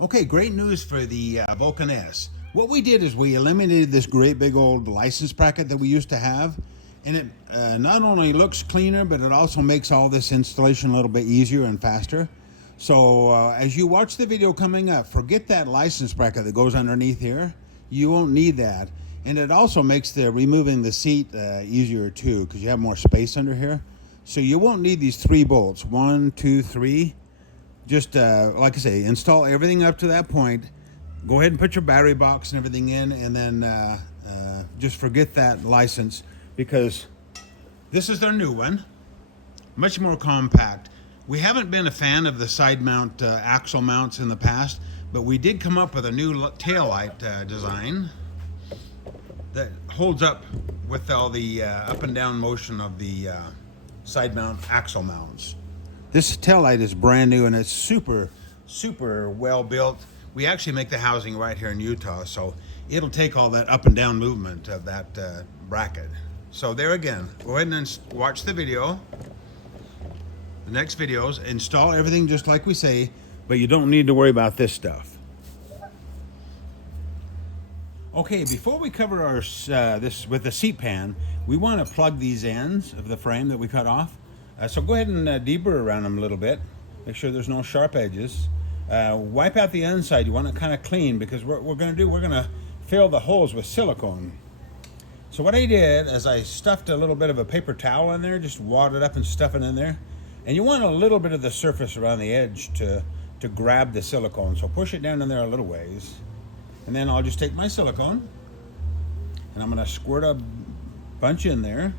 Okay, great news for the Vulcan S. What we did is we eliminated this great big old license bracket that we used to have, and it not only looks cleaner, but it also makes all this installation a little bit easier and faster. So as you watch the video coming up, forget that license bracket that goes underneath here. You won't need that. And it also makes the removing the seat easier too, because you have more space under here. So you won't need these 3 bolts, 1, 2, 3. Just like I say, install everything up to that point. Go ahead and put your battery box and everything in, and then just forget that license, because this is their new one, much more compact. We haven't been a fan of the side mount axle mounts in the past, but we did come up with a new tail light design that holds up with all the up and down motion of the side mount axle mounts. This tail light is brand new and it's super well built. We actually make the housing right here in Utah, so it'll take all that up and down movement of that bracket. So there again, go ahead and watch the video. The next videos, install everything just like we say, but you don't need to worry about this stuff. Okay, before we cover our this with the seat pan, we want to plug these ends of the frame that we cut off. So go ahead and deburr around them a little bit. Make sure there's no sharp edges. Wipe out the inside. You want it kind of clean, because what we're going to fill the holes with silicone. So what I did is I stuffed a little bit of a paper towel in there, just wad it up and stuff it in there. And you want a little bit of the surface around the edge to grab the silicone. So push it down in there a little ways. And then I'll just take my silicone and I'm going to squirt a bunch in there.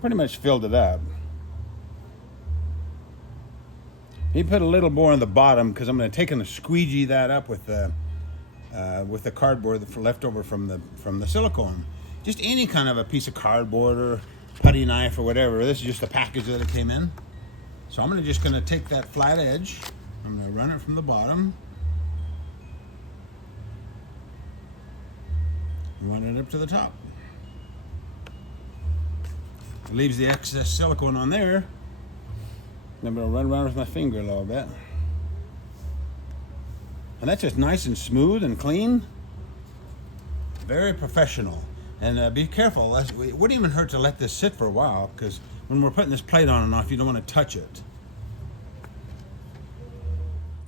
Pretty much filled it up. You put a little more on the bottom, because I'm going to take and squeegee that up with the cardboard left over from the silicone. Just any kind of a piece of cardboard or putty knife or whatever. This is just the package that it came in. So I'm just going to take that flat edge. I'm going to run it from the bottom. Run it up to the top. It leaves the excess silicone on there. I'm going to run around with my finger a little bit. And that's just nice and smooth and clean. Very professional. And be careful. It wouldn't even hurt to let this sit for a while, because when we're putting this plate on and off, you don't want to touch it.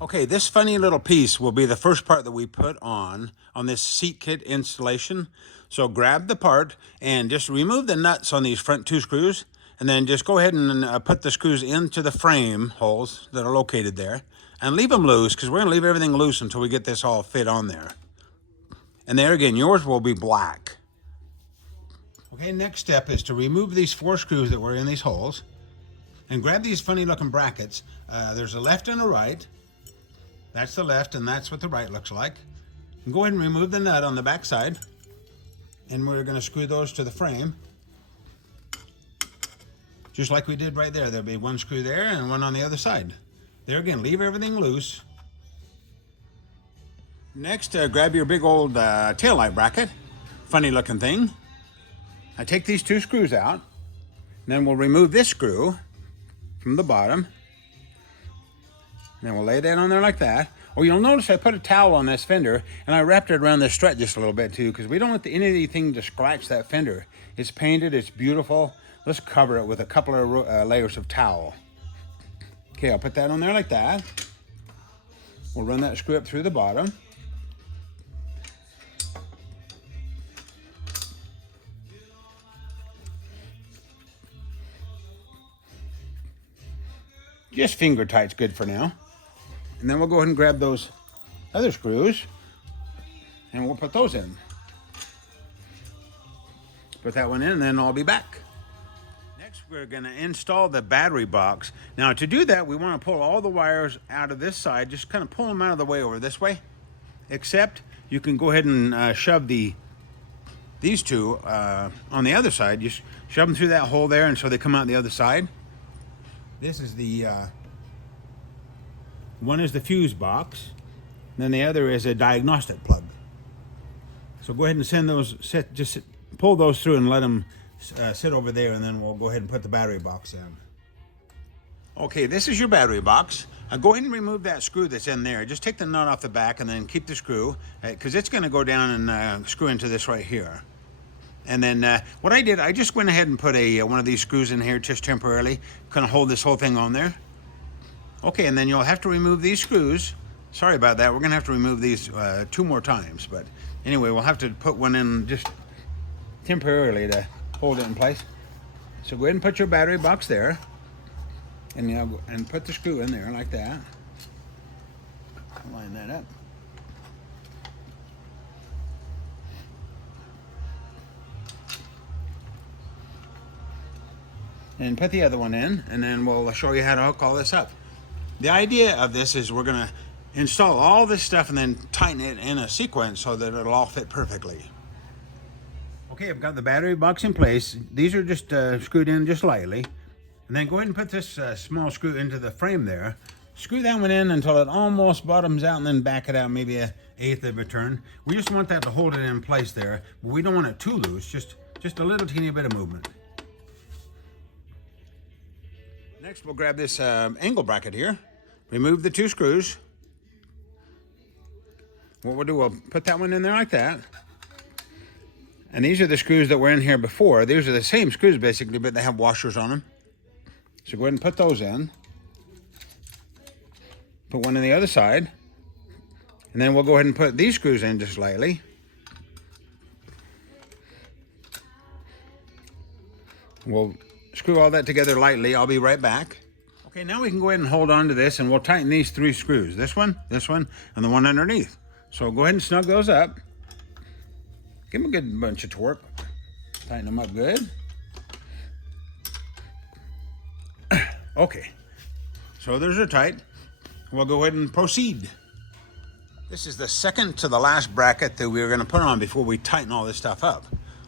Okay, this funny little piece will be the first part that we put on this seat kit installation. So grab the part and just remove the nuts on these front 2 screws, and then just go ahead and put the screws into the frame holes that are located there, and leave them loose, because we're going to leave everything loose until we get this all fit on there. And there again, yours will be black. Okay, next step is to remove these 4 screws that were in these holes, and grab these funny looking brackets. There's a left and a right. That's the left, and that's what the right looks like. And go ahead and remove the nut on the back side, and we're going to screw those to the frame, just like we did right there. There'll be 1 screw there and 1 on the other side. There again, leave everything loose. Next, grab your big old taillight bracket. Funny looking thing. I take these 2 screws out, and then we'll remove this screw from the bottom. And then we'll lay that on there like that. Oh, you'll notice I put a towel on this fender, and I wrapped it around the strut just a little bit too, because we don't want anything to scratch that fender. It's painted, it's beautiful. Let's cover it with a couple of layers of towel. Okay, I'll put that on there like that. We'll run that screw up through the bottom. Just finger tight's good for now. And then we'll go ahead and grab those other screws, and we'll put those in. Put that one in, and then I'll be back. Next, we're going to install the battery box. Now, to do that, we want to pull all the wires out of this side, just kind of pull them out of the way over this way. Except, you can go ahead and shove these 2 on the other side. Just shove them through that hole there, and so they come out the other side. This is the One is the fuse box, and then the other is a diagnostic plug. So go ahead and send those, pull those through and let them sit over there, and then we'll go ahead and put the battery box in. Okay, this is your battery box. Go ahead and remove that screw that's in there. Just take the nut off the back and then keep the screw, because it's going to go down and screw into this right here. And then what I did, I just went ahead and put one of these screws in here just temporarily, kind of hold this whole thing on there. Okay, and then you'll have to remove these screws. Sorry about that. We're going to have to remove these 2 more times. But anyway, we'll have to put one in just temporarily to hold it in place. So go ahead and put your battery box there. And put the screw in there like that. Line that up. And put the other one in, and then we'll show you how to hook all this up. The idea of this is we're going to install all this stuff and then tighten it in a sequence so that it'll all fit perfectly. Okay, I've got the battery box in place. These are just screwed in just lightly. And then go ahead and put this small screw into the frame there. Screw that one in until it almost bottoms out, and then back it out maybe 1/8 of a turn. We just want that to hold it in place there, but we don't want it too loose, just a little teeny bit of movement. Next, we'll grab this angle bracket here, remove the 2 screws. What we'll do, we'll put that one in there like that. And these are the screws that were in here before. These are the same screws basically, but they have washers on them. So go ahead and put those in. Put one on the other side. And then we'll go ahead and put these screws in just lightly. We'll screw all that together lightly. I'll be right back. Okay, now we can go ahead and hold on to this, and we'll tighten these 3 screws. This one, and the one underneath. So go ahead and snug those up. Give them a good bunch of torque. Tighten them up good. Okay, so those are tight. We'll go ahead and proceed. This is the second to the last bracket that we're going to put on before we tighten all this stuff up.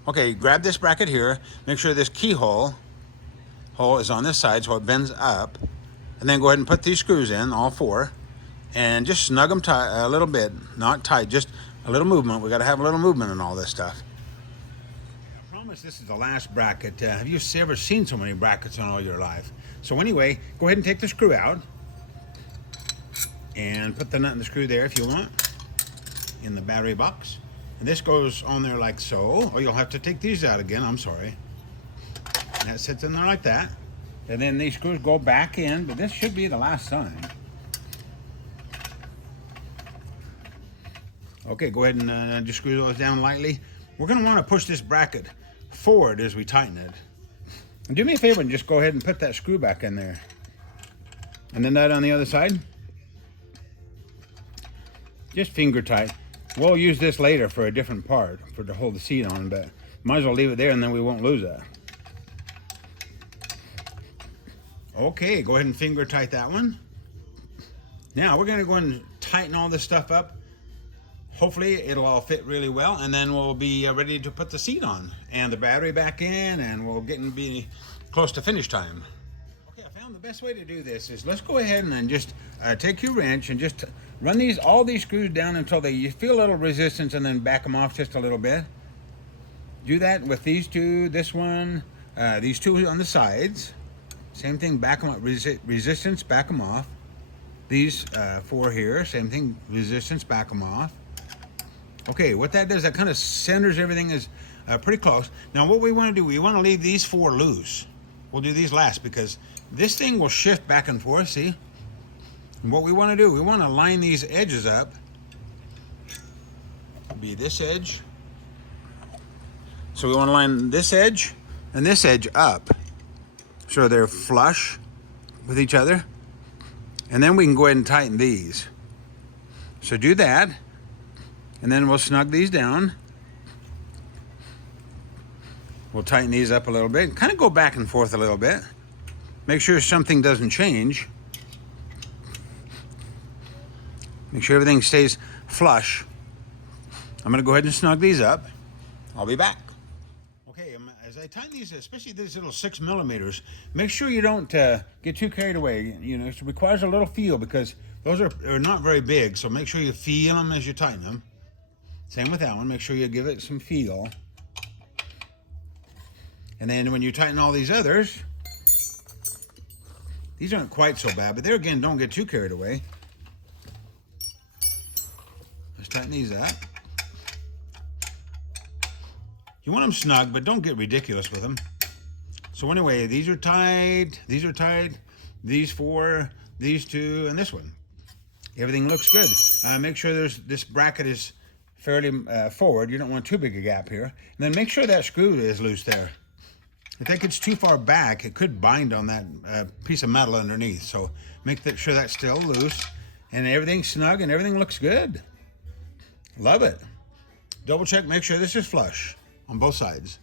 Okay, grab this bracket here. Make sure this keyhole is on this side so it bends up. And then go ahead and put these screws in, all 4. And just snug them tight a little bit. Not tight, just a little movement. We got to have a little movement in all this stuff. I promise this is the last bracket. Have you ever seen so many brackets in all your life? So anyway, go ahead and take the screw out. And put the nut and the screw there if you want. In the battery box. And this goes on there like so. Or you'll have to take these out again, I'm sorry. And that sits in there like that. And then these screws go back in, but this should be the last time. Okay, go ahead and just screw those down lightly. We're going to want to push this bracket forward as we tighten it. And do me a favor and just go ahead and put that screw back in there. And then that on the other side. Just finger tight. We'll use this later for a different part, to hold the seat on, but might as well leave it there and then we won't lose that. Okay, go ahead and finger tight that one. Now we're going to go and tighten all this stuff up. Hopefully it'll all fit really well, and then we'll be ready to put the seat on and the battery back in, and we'll be close to finish time. Okay, I found the best way to do this is let's go ahead and then just take your wrench and just run all these screws down until you feel a little resistance, and then back them off just a little bit. Do that with these 2, this one, these 2 on the sides. Same thing, back them up, resistance, back them off. These 4 here, same thing, resistance, back them off. Okay, what that does, that kind of centers everything is pretty close. Now what we want to do, we want to leave these 4 loose. We'll do these last because this thing will shift back and forth, see? And what we want to do, we want to line these edges up. It'll be this edge. So we want to line this edge and this edge up so they're flush with each other. And then we can go ahead and tighten these. So do that. And then we'll snug these down. We'll tighten these up a little bit. Kind of go back and forth a little bit. Make sure something doesn't change. Make sure everything stays flush. I'm going to go ahead and snug these up. I'll be back. Okay, as I tighten these, especially these little 6 millimeters, make sure you don't get too carried away. You know, it requires a little feel because Those are not very big, so make sure you feel them as you tighten them. Same with that one. Make sure you give it some feel. And then when you tighten all these others, these aren't quite so bad, but there again, don't get too carried away. Let's tighten these up. You want them snug, but don't get ridiculous with them. So anyway, these are tied, these four, these two, and this one. Everything looks good. Make sure this bracket is fairly forward. You don't want too big a gap here. And then make sure that screw is loose there. If that gets too far back, it could bind on that piece of metal underneath. So make sure that's still loose. And everything's snug and everything looks good. Love it. Double check, make sure this is flush on both sides.